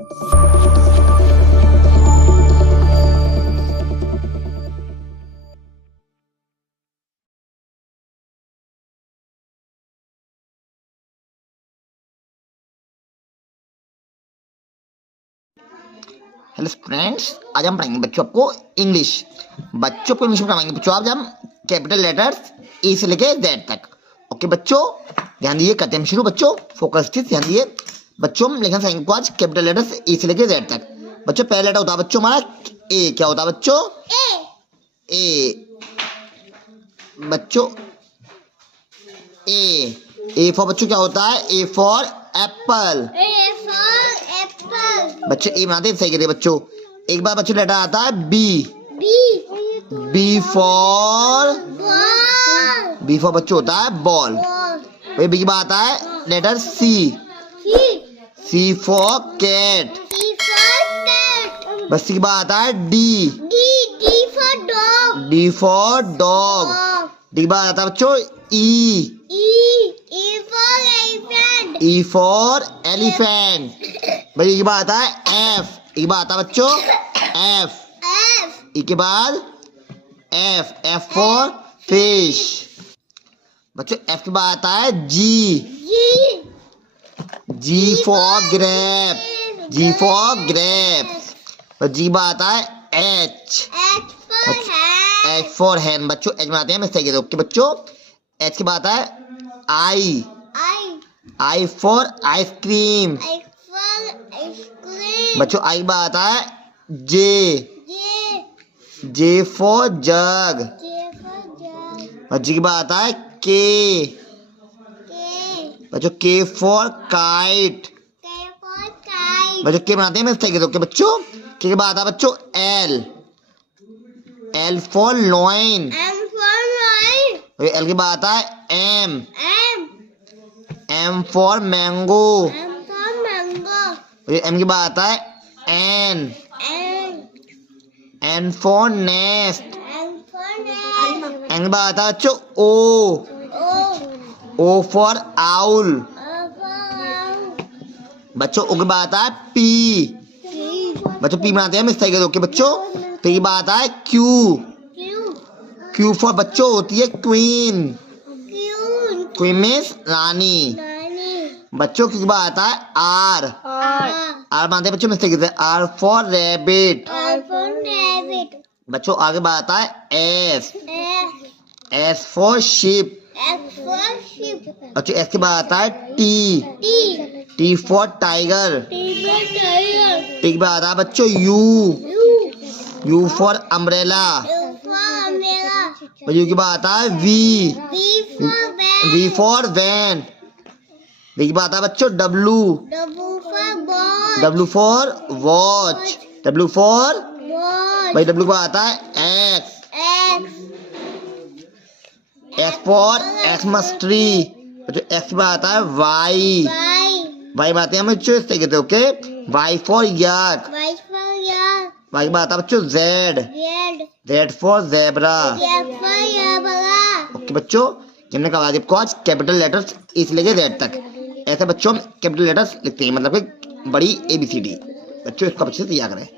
Hello students, आज हम पढ़ाएंगे बच्चों आपको इंग्लिश। बच्चों को इंग्लिश में पढ़ाएंगे बच्चों आज हम कैपिटल लेटर्स ई से लेके जेड तक। ओके बच्चों, ध्यान दीजिए, करते हैं शुरू। बच्चों फोकस, ध्यान दीजिए बच्चों, हम लिखना सीखेंगे आज कैपिटल लेटर्स ई से लेके जेड तक। बच्चों पहला लेटर होता है बच्चों हमारा ए। क्या होता है बच्चों? ए। बच्चों ए फॉर बच्चों क्या होता है? A for Apple. बच्चों ए बनाते हैं सही कहते बच्चों। एक बार बच्चों लेटर आता है बी। बी फॉर बच्चों होता है बॉल। वही बी के बाद आता है letter C. C for cat. बस सी के बाद आता है D. D for dog. D के बाद आता है बच्चों ई। E for elephant. भाई के बाद आता है एफ। के बाद आता है बच्चों एफ। ई के बाद एफ। F for fish. बच्चों एफ के बाद आता है G. G for grape. G for grapes. और जी के बाद आता है एच। H for hen. बच्चों एच बनाते हैं मिस्टेक है ओके बच्चों। एच के बाद आता है आई। I for ice cream. बच्चों आई के बाद आता है जे। J for jug. और जी के बाद आता है के। बच्चों के फॉर काइट। बच्चों के बनाते हैं मिस्टेक है ओके बच्चों। के बाद आता है बच्चों L. L for lion. L के बाद आता है M. M for mango. M के बाद आता है N. N for nest. N के बाद आता है बच्चों ओ। O for owl. बच्चों ओ के बाद आता है पी। बच्चों पी बनाते हैं मिस्टेक है ओके बच्चों। पी के बाद आता है क्यू। क्यू फॉर बच्चों होती है क्वीन। क्वीन मीन्स रानी। बच्चों के बाद आता है आर। आर बनाते हैं बच्चों मिस्टेक है आर फॉर रैबिट। बच्चों आगे बाद आता है एस। S for ship. बच्चों एस के बाद आता है T. T for tiger. T के बाद आता है बच्चों U. U for umbrella. U के बाद आता है V. V for van. V के बाद आता है बच्चों W. W for watch. W for भाई डब्लू के बाद आता है X. X for Xmas tree. X के बाद आता है वाई। वाई बातें हम बच्चों इस तरीके से okay. Y for yak. Y के बाद आता है बच्चों Z. Z for zebra. Okay बच्चों, हमने कहा आपको आज कैपिटल लेटर्स इस लेके जेड तक। ऐसे बच्चों हम कैपिटल लेटर्स लिखते हैं, मतलब कि बड़ी ABCD। बच्चों इसको अच्छे से याद करें।